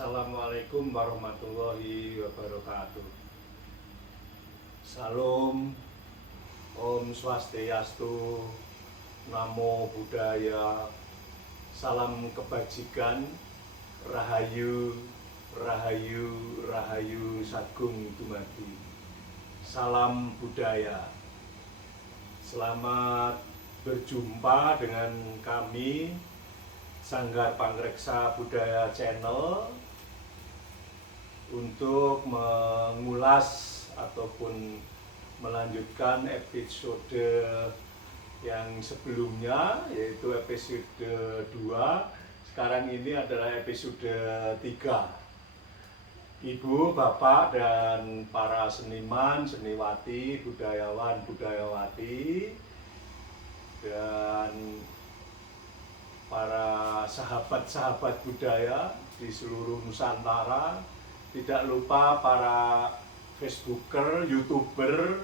Assalamualaikum warahmatullahi wabarakatuh. Salam, Om Swastiastu, Namo Buddhaya, salam kebajikan, Rahayu, Rahayu, Rahayu Sagung Dumadi. Salam budaya. Selamat berjumpa dengan kami Sanggar Pangreksa Budaya Channel untuk mengulas ataupun melanjutkan episode yang sebelumnya, yaitu episode 2. Sekarang ini adalah episode 3. Ibu, bapak, dan para seniman, seniwati, budayawan, budayawati, dan para sahabat-sahabat budaya di seluruh Nusantara, tidak lupa para Facebooker, YouTuber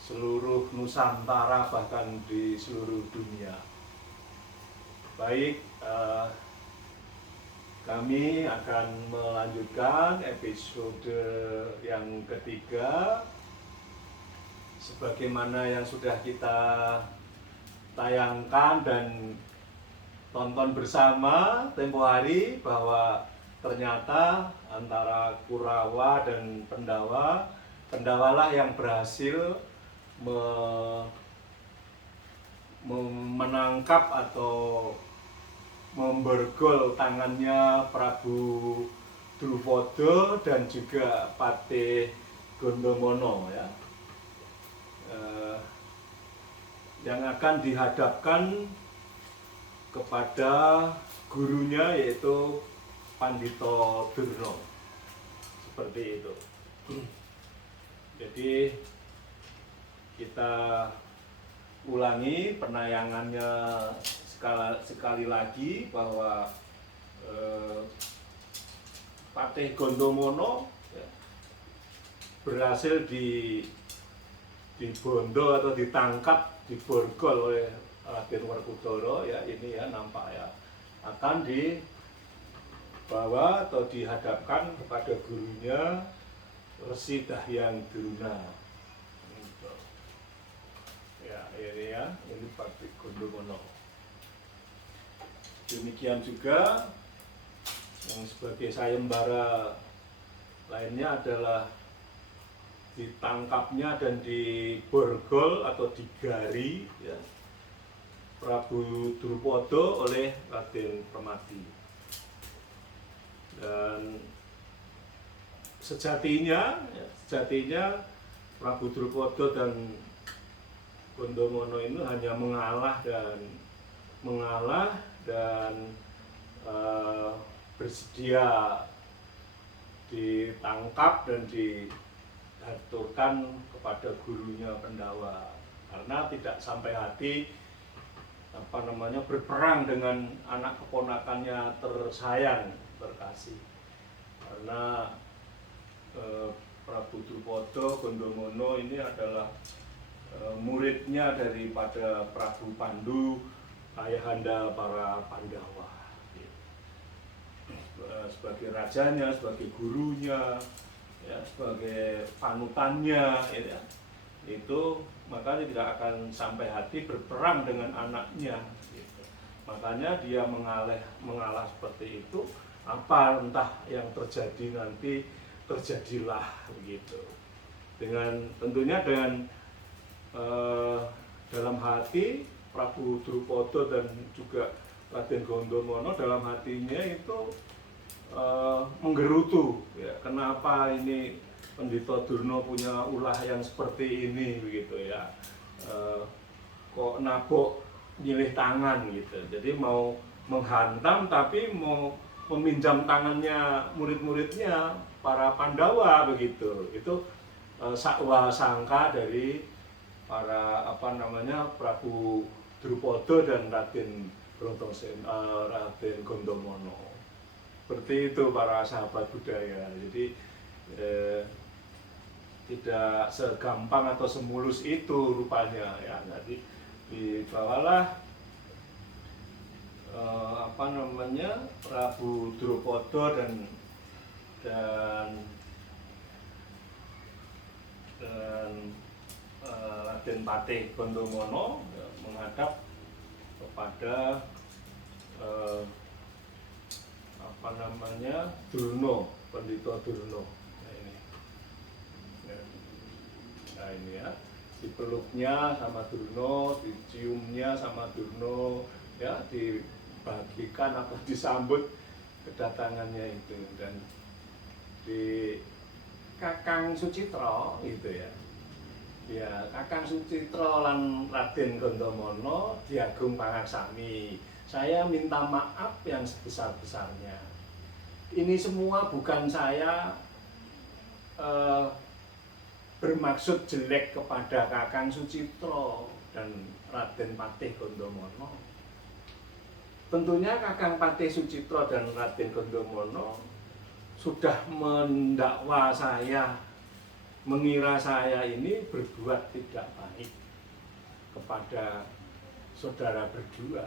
seluruh Nusantara, bahkan di seluruh dunia. Baik, kami akan melanjutkan episode yang ketiga sebagaimana yang sudah kita tayangkan dan tonton bersama tempo hari, bahwa ternyata antara Kurawa dan Pendawalah yang berhasil menangkap atau memborgol tangannya Prabu Drupada dan juga Patih Gondomono, ya, yang akan dihadapkan kepada gurunya, yaitu Pandhita Durna. Seperti itu. Jadi kita ulangi penayangannya sekali lagi, bahwa Patih Gondomono, ya, berhasil dibondo atau ditangkap, diborgol oleh Raden Werkudara, ya, ini ya nampak ya, akan dibawa atau dihadapkan kepada gurunya Resi Dahyang Druna. Ya, ini ya, ini Patih Gondomono. Demikian juga yang sebagai sayembara lainnya adalah ditangkapnya dan diborgol atau digari, ya, Prabu Drupada oleh Raden Permati. Dan sejatinya Prabu Drupada dan Gondomono ini hanya mengalah dan bersedia ditangkap dan dihaturkan kepada gurunya Pendawa, karena tidak sampai hati berperang dengan anak keponakannya tersayang, terkasih. Karena Prabu Drupada Gondomono ini adalah muridnya daripada Prabu Pandu, ayahanda para Pandawa, sebagai rajanya, sebagai gurunya, ya, sebagai panutannya, ya, itu makanya tidak akan sampai hati berperang dengan anaknya, gitu. Makanya dia mengalah seperti itu. Apa entah yang terjadi nanti, terjadilah, begitu. Tentunya dengan dalam hati Prabu Drupada dan juga Raden Gondomono dalam hatinya itu menggerutu, ya, kenapa ini Pandhita Durna punya ulah yang seperti ini, begitu ya, kok nabok nyilih tangan, gitu. Jadi mau menghantam tapi mau meminjam tangannya murid-muridnya para Pandawa, begitu. Itu sakwa sangka dari para Prabu Drupada dan Raden Gondomono. Seperti itu para sahabat budaya. Jadi tidak segampang atau semulus itu rupanya, ya. Jadi dibawalah Prabu Drupada dan dan Raden Patih Gondomono menghadap kepada Durna, Pendhita Durna. Nah ini ya, dipeluknya sama Durna, diciumnya sama Durna, ya, dibagikan atau disambut kedatangannya itu. Dan di Kakang Sucitra gitu ya. Ya, Kakang Sucitra lan Raden Gondomono diagung pangaksami. Saya minta maaf yang sebesar-besarnya. Ini semua bukan saya bermaksud jelek kepada Kakang Sucitra dan Raden Patih Gondomono. Tentunya Kakang Patih Sucitra dan Raden Gondomono sudah mendakwa saya, mengira saya ini berbuat tidak baik kepada saudara berdua.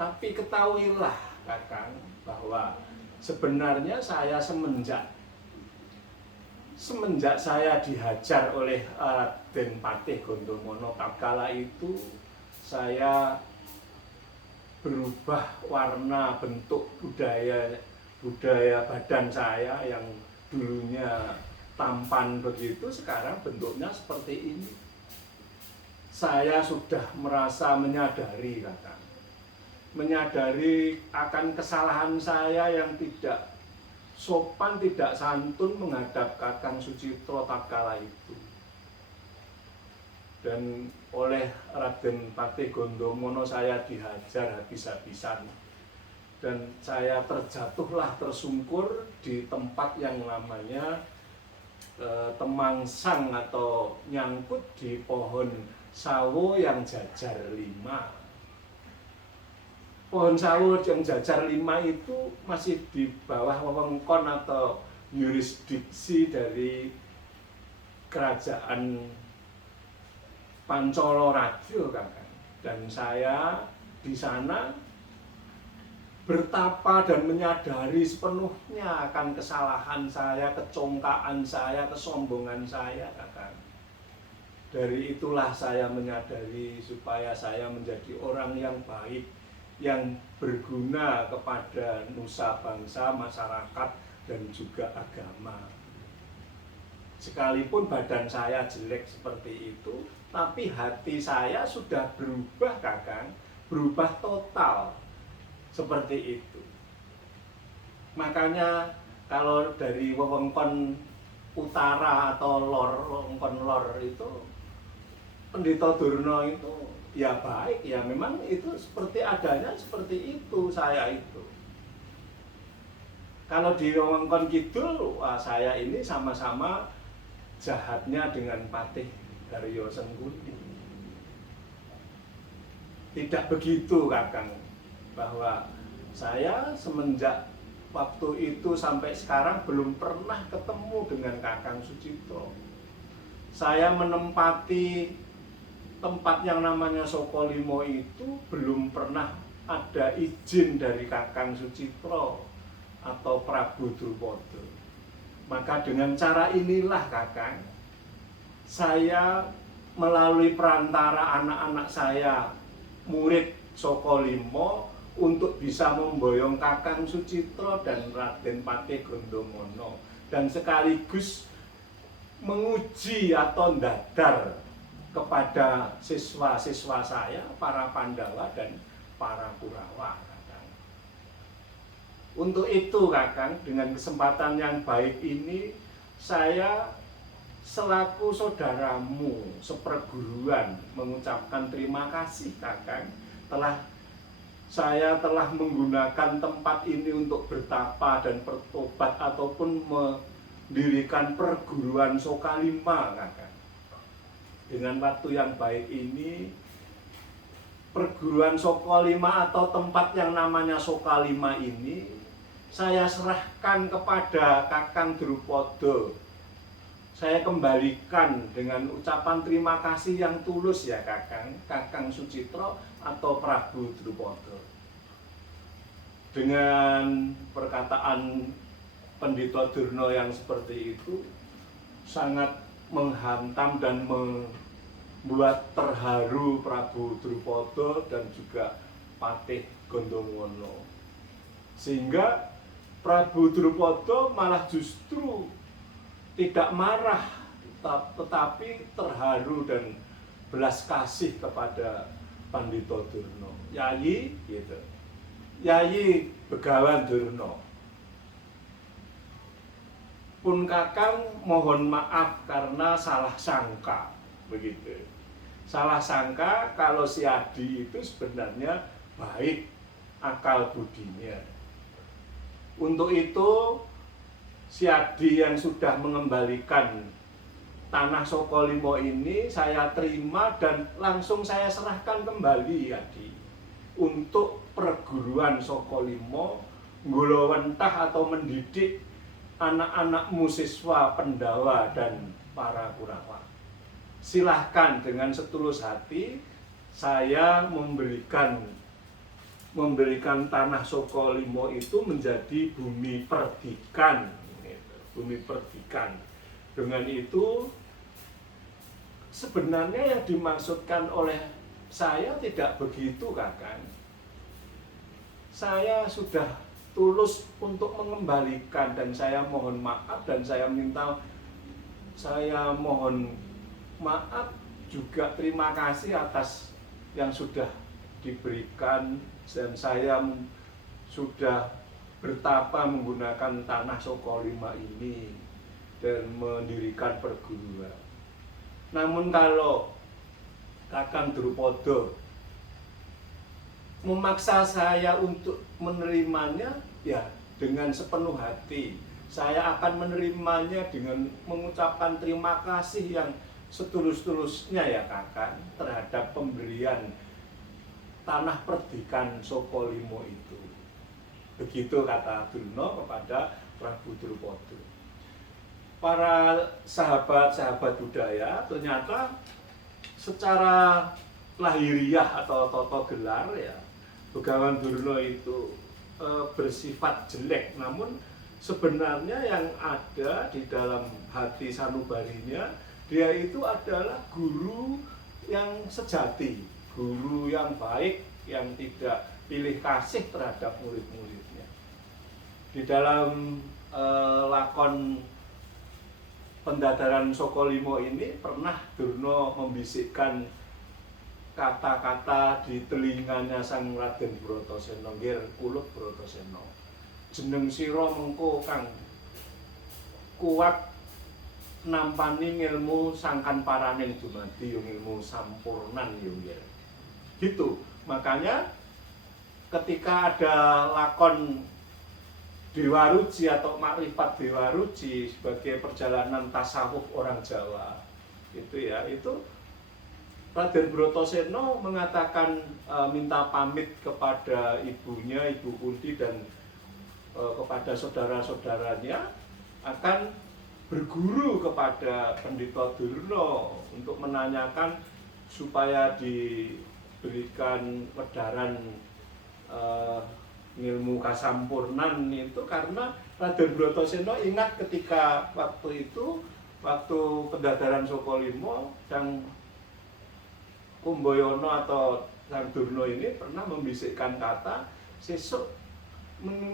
Tapi ketahuilah Kakang bahwa sebenarnya saya semenjak saya dihajar oleh Raden Patih Gondomono tatkala itu, saya berubah warna bentuk budaya badan saya yang dulunya tampan begitu, sekarang bentuknya seperti ini. Saya sudah merasa menyadari, Kakang, menyadari akan kesalahan saya yang tidak sopan, tidak santun menghadap Kakang Sucitra tatkala itu. Dan oleh Raden Patih Gondomono saya dihajar habis-habisan. Dan saya terjatuhlah tersungkur di tempat yang namanya temangsang atau nyangkut di pohon sawo yang jajar 5. Pohon sawo yang jajar 5 itu masih di bawah wewengkon atau yurisdiksi dari kerajaan Pancala Raja, Kakang. Dan saya di sana bertapa dan menyadari sepenuhnya akan kesalahan saya, kecongkaan saya, kesombongan saya, Kakang. Dari itulah saya menyadari supaya saya menjadi orang yang baik, yang berguna kepada nusa bangsa, masyarakat, dan juga agama. Sekalipun badan saya jelek seperti itu, tapi hati saya sudah berubah, Kakang, berubah total seperti itu. Makanya kalau dari wewengkon utara atau wewengkon lor itu, Pendhita Durna itu ya baik, ya memang itu seperti adanya, seperti itu saya itu. Kalau di wewengkon kidul, wah, saya ini sama-sama jahatnya dengan Patih Daryo Sengkuti. Tidak begitu, Kakang, bahwa saya semenjak waktu itu sampai sekarang belum pernah ketemu dengan Kakang Sucitra. Saya menempati tempat yang namanya Sokolimo itu belum pernah ada izin dari Kakang Sucitra atau Prabu Drupada. Maka dengan cara inilah, Kakang, saya melalui perantara anak-anak saya, murid Sokolimo, untuk bisa memboyong Kakang Sucitra dan Raden Patih Gondomono, dan sekaligus menguji atau ndadar kepada siswa-siswa saya, para Pandawa dan para Kurawa, Kakang. Untuk itu, Kakang, dengan kesempatan yang baik ini, saya selaku saudaramu seperguruan mengucapkan terima kasih, Kakang, saya telah menggunakan tempat ini untuk bertapa dan bertobat ataupun mendirikan perguruan Sokalima, Kakang. Dengan waktu yang baik ini, perguruan Sokalima atau tempat yang namanya Sokalima ini saya serahkan kepada Kakang Drupada. Saya kembalikan dengan ucapan terima kasih yang tulus, ya Kakang, Kakang Sucitra atau Prabu Drupada. Dengan perkataan Pendhita Durna yang seperti itu sangat menghantam dan membuat terharu Prabu Drupada dan juga Patih Gondomono. Sehingga Prabu Drupada malah justru tidak marah, tetapi terharu dan belas kasih kepada Pandhita Durna. Yayi gitu. Yayi Begawan Durna. Pun Kakang mohon maaf karena salah sangka, begitu. Salah sangka kalau si Adi itu sebenarnya baik akal budinya. Untuk itu si Adi yang sudah mengembalikan tanah Sokolimo ini saya terima dan langsung saya serahkan kembali Adi untuk perguruan Sokolimo, nggolowentah atau mendidik anak-anak musiswa Pendawa dan para Kurawa. Silahkan dengan setulus hati saya memberikan tanah Sokolimo itu menjadi bumi perdikan, bumi perdikan. Dengan itu sebenarnya yang dimaksudkan oleh saya tidak begitu, Kakang. Saya sudah tulus untuk mengembalikan dan saya mohon maaf dan saya mohon maaf juga terima kasih atas yang sudah diberikan dan saya sudah bertapa menggunakan tanah Sokolima ini dan mendirikan perguruan. Namun kalau Kakang Drupada memaksa saya untuk menerimanya, ya dengan sepenuh hati. Saya akan menerimanya dengan mengucapkan terima kasih yang setulus-tulusnya ya Kakang terhadap pemberian tanah perdikan Sokolimo itu. Begitu kata Durna kepada Prabu Drupada. Para sahabat-sahabat budaya ternyata secara lahiriah atau tata gelar ya Begawan Durna itu bersifat jelek, namun sebenarnya yang ada di dalam hati sanubarinya dia itu adalah guru yang sejati, guru yang baik, yang tidak pilih kasih terhadap murid-muridnya. Di dalam lakon Pendadaran Sokolimo ini pernah Durna membisikkan kata-kata di telinganya sang Raden Bratasena, nggih kuluk Bratasena. Jeneng sira mengko kang kuat nampani ngilmu sangkan paraning dumadi yo ngilmu sampurnan yo nggih. Gitu. Makanya ketika ada lakon Dewa Ruci atau Makrifat Dewa Ruci sebagai perjalanan tasawuf orang Jawa itu ya, itu Raden Bratasena mengatakan minta pamit kepada ibunya, Ibu Kunti dan kepada saudara-saudaranya akan berguru kepada Pendhita Durna untuk menanyakan supaya diberikan wedaran ilmu kasampurnan itu, karena Raden Bratasena ingat ketika waktu Pendadaran Sokolimo sang Kumbayana atau sang Durna ini pernah membisikkan kata sesuk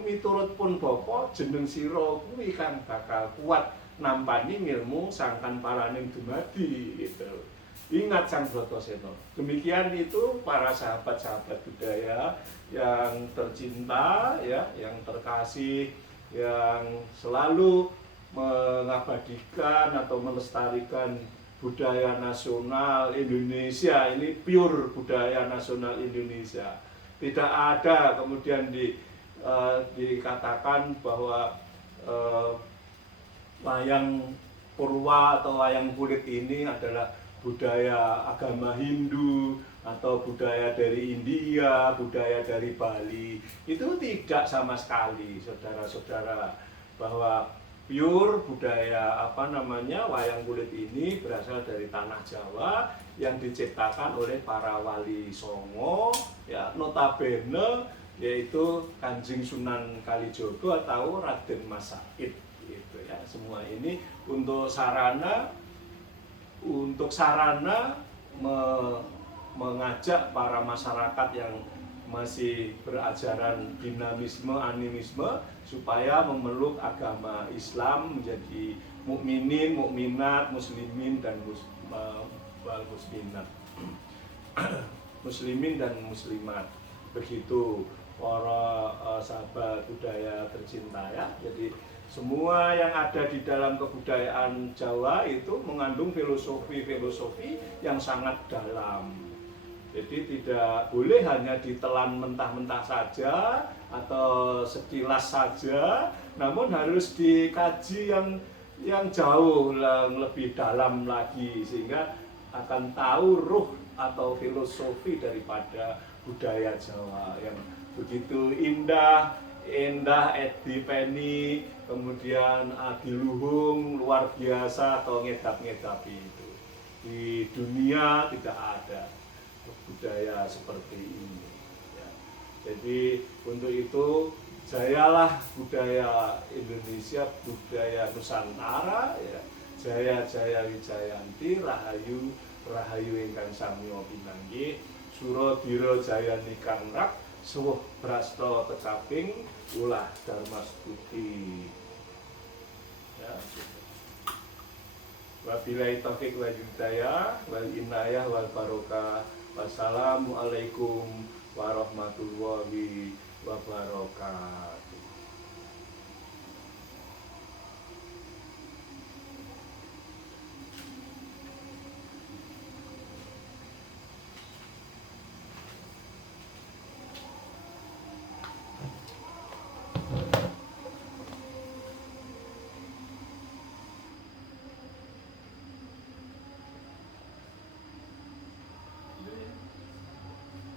miturut pun bapa jeneng sira kuwi kang bakal kuat nampani ngilmu sangkan paraning dumadi gitu. Ingat sang Bratasena. Demikian itu para sahabat-sahabat budaya yang tercinta ya, yang terkasih, yang selalu mengabadikan atau melestarikan budaya nasional Indonesia. Ini pure budaya nasional Indonesia. Tidak ada kemudian dikatakan bahwa wayang purwa atau wayang kulit ini adalah budaya agama Hindu atau budaya dari India, budaya dari Bali. Itu tidak sama sekali, saudara-saudara, bahwa pure budaya wayang kulit ini berasal dari tanah Jawa yang diciptakan oleh para wali songo ya, notabene yaitu Kanjeng Sunan Kalijogo atau Raden Mas Said gitu ya. Semua ini untuk sarana mengajak para masyarakat yang masih berajaran dinamisme, animisme supaya memeluk agama Islam, menjadi mukminin, mukminat, muslimin dan muslimat. Muslimin dan muslimat. Begitu para sahabat budaya tercinta ya. Jadi semua yang ada di dalam kebudayaan Jawa itu mengandung filosofi-filosofi yang sangat dalam. Jadi tidak boleh hanya ditelan mentah-mentah saja atau sekilas saja, namun harus dikaji yang jauh, yang lebih dalam lagi, sehingga akan tahu ruh atau filosofi daripada budaya Jawa yang begitu indah, edipeni, kemudian adiluhung, luar biasa atau ngedap-ngedapi itu. Di dunia tidak ada budaya seperti ini ya. Jadi untuk itu jayalah budaya Indonesia, budaya Nusantara ya. Jaya jaya wijayanti, rahayu rahayu ingkang samya pinanggih, Suradira jayani kang rak, suwuh brasta tekaping ulah Dharma Stuti ya. Wabillahi taufiq wal hidayah wal inayah wal barokah. Wassalamualaikum warahmatullahi wabarakatuh.